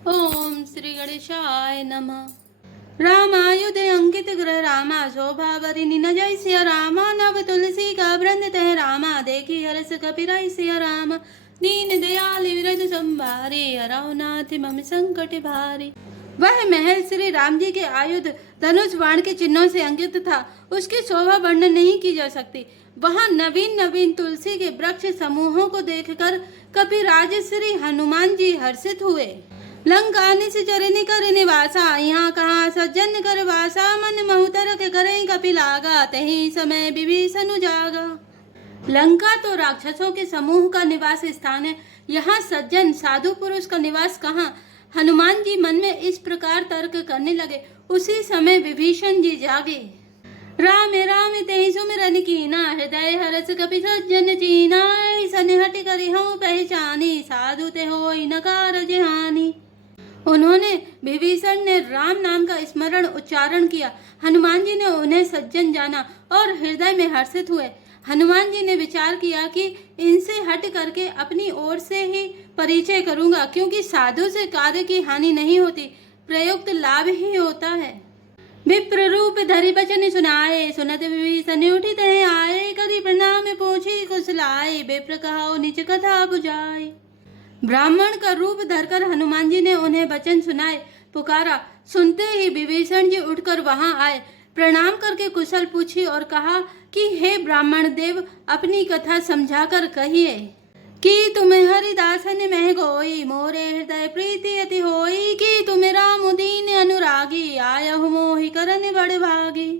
ओम श्री गणेशाय नमः। रामायुधे अंकित ग्रह रामा शोभा बरिनी न जय सिया रामा नव तुलसी का वृंद तह रामा देखी हरस कपिराय सिया रामा दीन दयाल विरज संभारे हरौ नाथ मम संकट भारे। वह महल श्री राम जी के आयुध धनुष बाण के चिन्हों से अंकित था। उसकी शोभा वर्णन नहीं की जा सकती। वहां नवीन नवीन तुलसी के वृक्ष समूहों को देखकर कपिराज श्री हनुमान जी हर्षित हुए। लंका निस चरनी कर निवासा यहाँ कहाँ सज्जन कर वासा मन महुतर के करे कपिलागा तही समय विभीषण जागा। लंका तो राक्षसों के समूह का निवास स्थान है, यहाँ सज्जन साधु पुरुष का निवास कहाँ। हनुमान जी मन में इस प्रकार तर्क करने लगे। उसी समय विभीषण जी जागे। राम राम तेहि सुमिरन कीना हृदय हरस कपि सज्जन चीना ऐसन हट करि हूँ पहचानी साधु ते होई न कारज हानि। उन्होंने विभीषण ने राम नाम का स्मरण उच्चारण किया। हनुमान जी ने उन्हें सज्जन जाना और हृदय में हर्षित हुए। हनुमान जी ने विचार किया कि इनसे हट करके अपनी ओर से ही परिचय करूंगा, क्योंकि साधु से कार्य की हानि नहीं होती, प्रयुक्त लाभ ही होता है। विप्र रूप धरि बचन सुनाए सुनत विभीषण उठित आए करि प्रणाम पूछी कुशलाए विप्र कहो निज कथा बुझाए। ब्राह्मण का रूप धरकर हनुमान जी ने उन्हें वचन सुनाए, पुकारा। सुनते ही विभीषण जी उठकर वहां आए, प्रणाम करके कुशल पूछी और कहा कि हे ब्राह्मण देव, अपनी कथा समझाकर कहिए कि तुम्हें हरिदासन मह गोई मोरे हृदय प्रीति अति होई कि तुम्हें राम दीन अनुरागी आयहु मोहि करन बड़ भागी।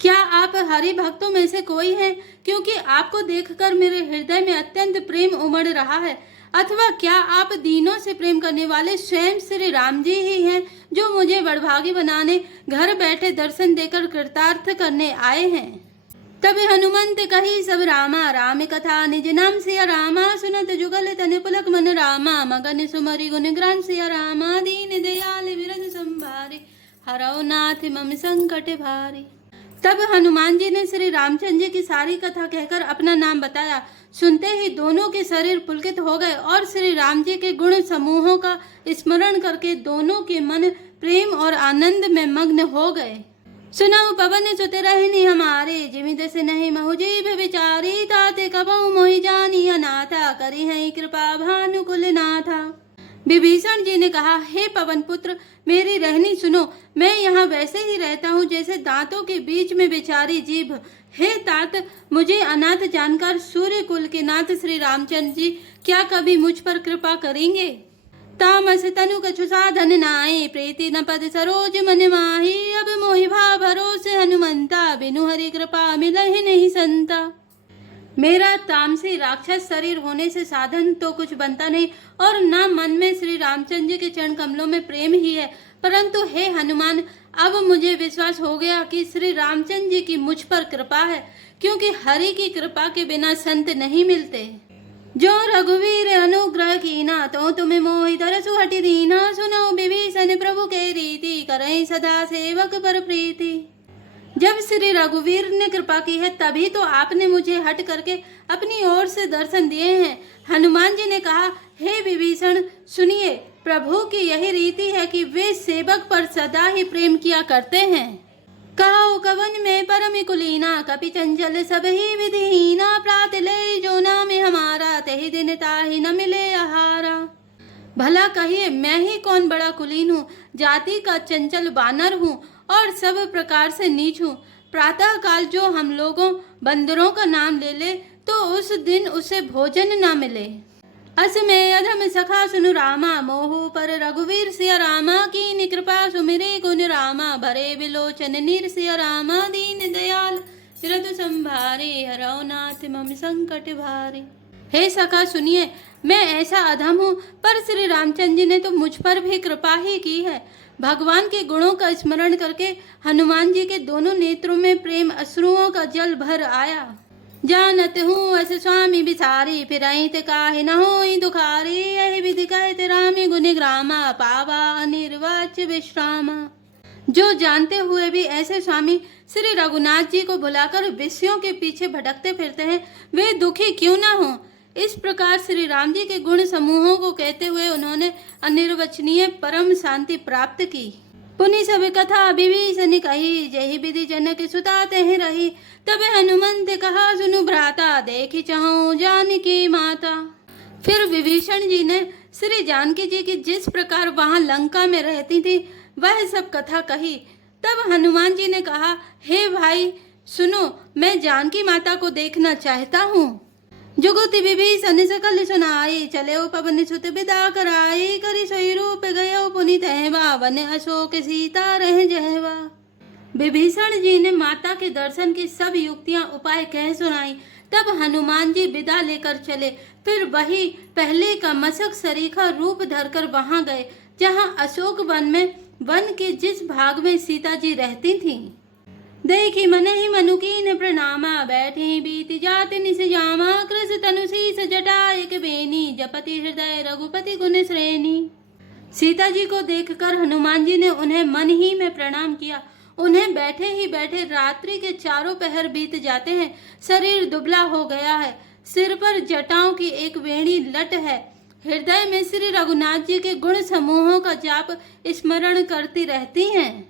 क्या आप हरि भक्तों में से कोई हैं? क्योंकि आपको देखकर मेरे हृदय में अत्यंत प्रेम उमड़ रहा है। अथवा क्या आप दीनों से प्रेम करने वाले स्वयं श्री राम जी ही हैं, जो मुझे बड़भागी बनाने घर बैठे दर्शन देकर कृतार्थ करने आए हैं। तब हनुमंत कही सब रामा राम कथा निज नाम सिया रामा सुनत जुगल तन पुलक मन रामा मगन सुमरि गुण ग्राम सिया रामा दीन दयाल विरज संभारे हरौ नाथ मम संकट भारे। तब हनुमान जी ने श्री रामचंद्र जी की सारी कथा कहकर अपना नाम बताया। सुनते ही दोनों के शरीर पुलकित हो गए और श्री राम जी के गुण समूहों का स्मरण करके दोनों के मन प्रेम और आनंद में मग्न हो गए। सुनाओ पवन सुत रहनी हमारे जिमि दस नहीं महु जीभ विचारी ताते कबहु मोहि जानी अनाथा करी है कृपा भानुकुल नाथा। विभीषण जी ने कहा, हे पवन पुत्र, मेरी रहनी सुनो। मैं यहाँ वैसे ही रहता हूँ जैसे दांतों के बीच में बेचारी जीभ। हे तात, मुझे अनाथ जानकर सूर्य कुल के नाथ श्री रामचंद्र जी क्या कभी मुझ पर कृपा करेंगे? तामस तनु कछु साधन नाई प्रीति न पद सरोज मन माही अब मोहि भा भरोसे हनुमंता बिनु हरि कृपा मिलहि नहीं संता। मेरा तामसी राक्षस शरीर होने से साधन तो कुछ बनता नहीं और न मन में श्री रामचंद्र जी के चरण कमलों में प्रेम ही है। परंतु हे हनुमान, अब मुझे विश्वास हो गया कि श्री रामचंद्र जी की मुझ पर कृपा है, क्योंकि हरि की कृपा के बिना संत नहीं मिलते। जो रघुवीर अनुग्रह कीना तो तुम्हें मोहि तरसु हटि दीना सुनो विभीषण प्रभु के रीति करई सदा सेवक पर प्रीति। जब श्री रघुवीर ने कृपा की है तभी तो आपने मुझे हट करके अपनी ओर से दर्शन दिए हैं। हनुमान जी ने कहा, हे विभीषण सुनिए, प्रभु की यही रीति है कि वे सेवक पर सदा ही प्रेम किया करते हैं। कहो कवन में परम कुलीना कपि चंचल सब ही विधिहीना प्रात ले जो नाम हमारा तही दिन ताहि न मिले आहारा। भला कहिए, मैं ही कौन बड़ा कुलीन हूँ, जाति का चंचल बानर हूँ और सब प्रकार से नीच हूँ। प्रातः काल जो हम लोगों बंदरों का नाम ले ले तो उस दिन उसे भोजन न मिले। अस में अधम सखा सुनु रामा मोहु पर रघुवीर सिया रामा कीन कृपा सुमिरे गुण रामा भरे विलोचन नीर सिया रामा दीन दयाल विरध संभारे हरौ नाथ मम संकट भारे। हे सखा सुनिए, मैं ऐसा अधम हूँ, पर श्री रामचंद्र जी ने तो मुझ पर भी कृपा ही की है। भगवान के गुणों का स्मरण करके हनुमान जी के दोनों नेत्रों में प्रेम अश्रुओं का जल भर आया। जानत हूँ ऐसे स्वामी बिसारी फिरहित काहे न होई दुखारी यही विधि कहते रामी गुण ग्रामा पावा निर्वाच विश्रामा। जो जानते हुए भी ऐसे स्वामी श्री रघुनाथ जी को भुलाकर विषयों के पीछे भटकते फिरते हैं, वे दुखी क्यों ना हो। इस प्रकार श्री राम जी के गुण समूहों को कहते हुए उन्होंने अनिर्वचनीय परम शांति प्राप्त की। पुनि सब कथा विभीषण कही, जही विधि जनक सुता तह रही। तब हनुमंत कहा, सुनु भ्राता, देखी चाहूं जानकी माता। फिर विभीषण जी ने श्री जानकी जी की जिस प्रकार वहां लंका में रहती थी वह सब कथा कही। तब हनुमान जी ने कहा, हे भाई सुनो, मैं जानकी माता को देखना चाहता हूँ। जुगुति विभीषण सकल सुनाई, चले पवन सुत विदा कराई। करि सोई रूप गयो पुनि तहवा, वन अशोक सीता रह जहवा। विभीषण जी ने माता के दर्शन की सब युक्तियां उपाय कह सुनाई। तब हनुमान जी विदा लेकर चले। फिर वही पहले का मशक सरीखा रूप धरकर वहां गए जहां अशोक वन में वन के जिस भाग में सीता जी रहती थीं। देखी मन ही मनुकीन प्रणामा, बैठी बीती जाति निस जामा। कृष तनु शीस जटा एक बेनी, जपति हृदय रघुपति गुण श्रेणी। सीता जी को देखकर हनुमान जी ने उन्हें मन ही में प्रणाम किया। उन्हें बैठे ही बैठे रात्रि के चारों पहर बीत जाते हैं। शरीर दुबला हो गया है, सिर पर जटाओं की एक वेणी लट है। हृदय में श्री रघुनाथ जी के गुण समूहों का जाप स्मरण करती रहती हैं।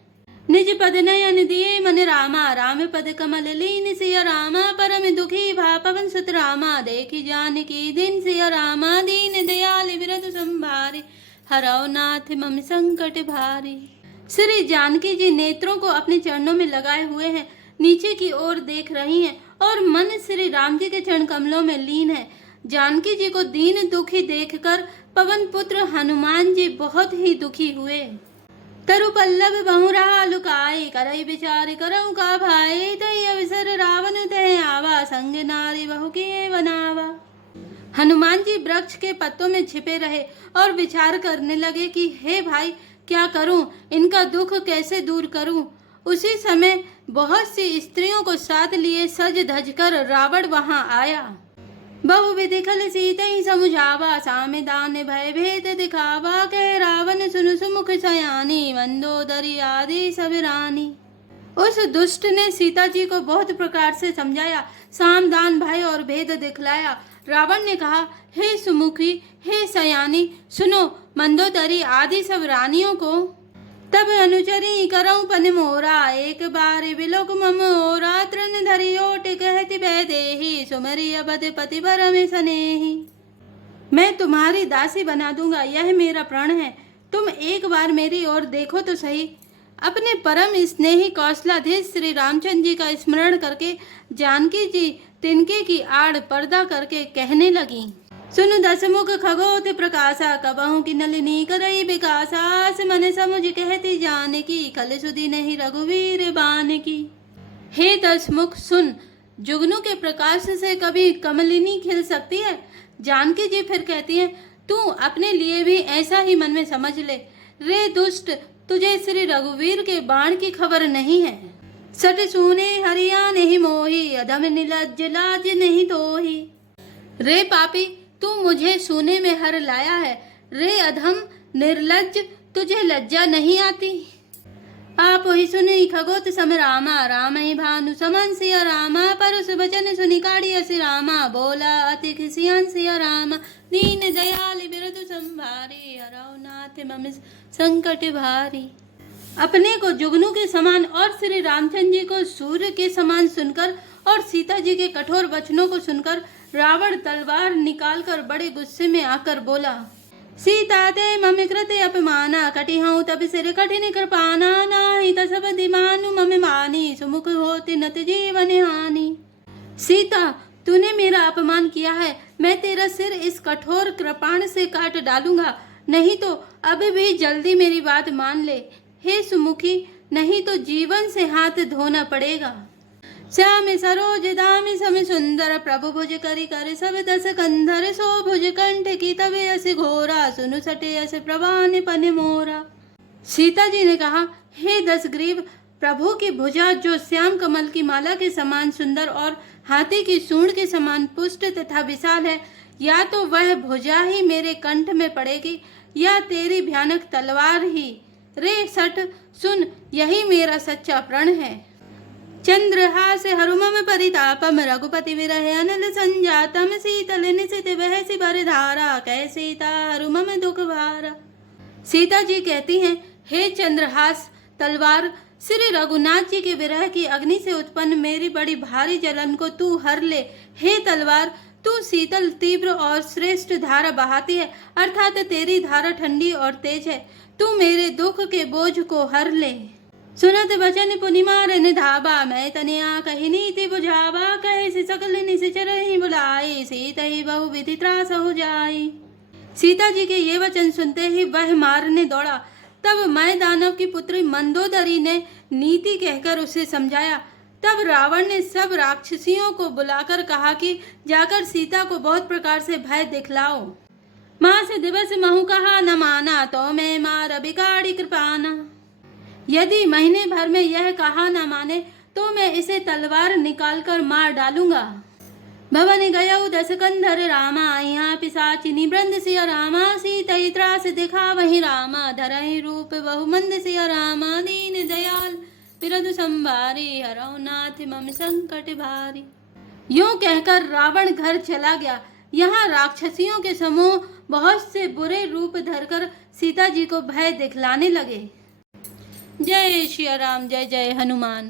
निज पद नयन दिए मन रामा, राम पद कमल लीन सिया रामा। परम दुखी भा पवन सुत रामा, देखी जानकी दिन सिया रामा। दीन दयाल विरध संभारी, हरौ नाथ मम संकट भारी। श्री जानकी जी नेत्रों को अपने चरणों में लगाए हुए हैं, नीचे की ओर देख रही हैं और मन श्री राम जी के चरण कमलों में लीन है। जानकी जी को दीन दुखी देखकर पवन पुत्र हनुमान जी बहुत ही दुखी हुए। तरु पल्लव बहुरा लुकाई, करई विचार करऊ का भाई। तई अवसर रावण तह आवा, संग नारी बहु के बनावा। हनुमान जी वृक्ष के पत्तों में छिपे रहे और विचार करने लगे कि हे भाई, क्या करूं, इनका दुख कैसे दूर करूं। उसी समय बहुत सी स्त्रियों को साथ लिए सज धज कर रावण वहां आया। बहुविधि खल सीतई समुझावा, सामे दान भय भेद दिखावा। कह रावण सुनु सुमुख सयानी, मंदोदरी आदि सब रानी। उस दुष्ट ने सीता जी को बहुत प्रकार से समझाया, साम दान भय और भेद दिखलाया। रावण ने कहा, हे सुमुखी, हे सयानी, सुनो मंदोदरी आदि सब रानियों को। तब अनुचरी करऊं पन मोरा, एक बार बिलोक मम ओरा। तृण धरी ओट कहति वैदेही, सुमरी अबध पति परम स्नेही। मैं तुम्हारी दासी बना दूंगा, यह मेरा प्रण है। तुम एक बार मेरी ओर देखो तो सही। अपने परम स्नेही कौशलाधीश श्री रामचंद्र जी का स्मरण करके जानकी जी तिनके की आड़ पर्दा करके कहने लगी, सुनु दसमुख खगोत प्रकाशा, कबहू की नलिनी करई विकासा। मन समुझ कहती जानकी, खल सुधी नहीं रघुवीर बान की। हे दसमुख सुन, जुगनू के प्रकाश से कभी कमलिनी खिल सकती है। जानकी जी फिर कहती है, तू अपने लिए भी ऐसा ही मन में समझ ले। रे दुष्ट, तुझे श्री रघुवीर के बाण की खबर नहीं है। सट सुने हरिया नहीं मोही, अधम निलज्ज लाज नहीं तोही। रे पापी, तू मुझे सोने में हर लाया है। रे अधम निर्लज्ज, तुझे लज्जा नहीं आती। आप ही सुनी खगोत सम रामा, राम ही भानु समन सिया रामा। परस बचन सुनि काढ़ी असि रामा, बोला अति खिसियान सिया रामा। दीन दयाल बिरधु संभारी, हरौ नाथ मम संकट भारी। अपने को जुगनू के समान और श्री रामचंद्र जी को सूर्य के समान सुनकर और सीता जी के कठोर वचनों को सुनकर रावण तलवार निकालकर बड़े गुस्से में आकर बोला, सीता ते मम कृते अपमाना, कटिहऊँ तब सिर कठिन कृपाना। नाही तसब दिमानु मम मानी, सुमुख होति नत जीवन हानि। सीता, तूने मेरा अपमान किया है, मैं तेरा सिर इस कठोर कृपाण से काट डालूंगा। नहीं तो अब भी जल्दी मेरी बात मान ले। हे सुमुखी, नहीं तो जीवन से हाथ धोना पड़ेगा। श्याम सरोज दाम सम सुंदर, प्रभु भुज करी कर सब दस कंधर। सो भुज कंठ की तबे अस घोरा, सुनु सटे अस प्रवान पन मोरा। सीता जी ने कहा, हे दशग्रीव, प्रभु की भुजा जो श्याम कमल की माला के समान सुंदर और हाथी की सूंड के समान पुष्ट तथा विशाल है, या तो वह भुजा ही मेरे कंठ में पड़ेगी या तेरी भयानक तलवार ही। रे सठ सुन, यही मेरा सच्चा प्रण है। चंद्रहास हरुमम परितापम रघुपति विरह अनल संजातम शीतल निशित बहसी बर धारा कै सीता हरुमम दुख भारा। सीता जी कहती हैं, हे चंद्रहास तलवार, श्री रघुनाथ जी के विरह की अग्नि से उत्पन्न मेरी बड़ी भारी जलन को तू हर ले। हे तलवार, तू शीतल तीव्र और श्रेष्ठ धारा बहाती है, अर्थात तेरी धारा ठंडी और तेज है। तू मेरे दुख के बोझ को हर ले। सुनत बचन पुनि मार निधाबा, मैं तनिया कही नीति बुझावा, कहे से सकल निश्चर ही बुलाई, सीता ही बहु विधि त्रास हो जाई। सीता जी के ये वचन सुनते ही वह मारने दौड़ा। तब मैं दानव की पुत्री मंदोदरी ने नीति कहकर उसे समझाया। तब रावण ने सब राक्षसियों को बुलाकर कहा कि जाकर सीता को बहुत प्रकार से भय दिखलाओ। मास दिवस महु कहा न माना, तो मैं मार बिगाड़ी कृपाना। यदि महीने भर में यह कहा न माने तो मैं इसे तलवार निकालकर मार डालूंगा। भवन गयौ दस कंधर रामा, यहाँ पिशाचिनी वृंद सिया रामा, सीता त्रास दिखा वही रामा, धरहि रूप बहु मंद सिया रामा, दीन दयाल बिरधु संभारी, हरौ नाथ मम संकट भारी। यूं कहकर रावण घर चला गया। यहाँ राक्षसियों के समूह बहुत से बुरे रूप धरकर सीता जी को भय दिखलाने लगे। जय श्री राम, जय जय हनुमान।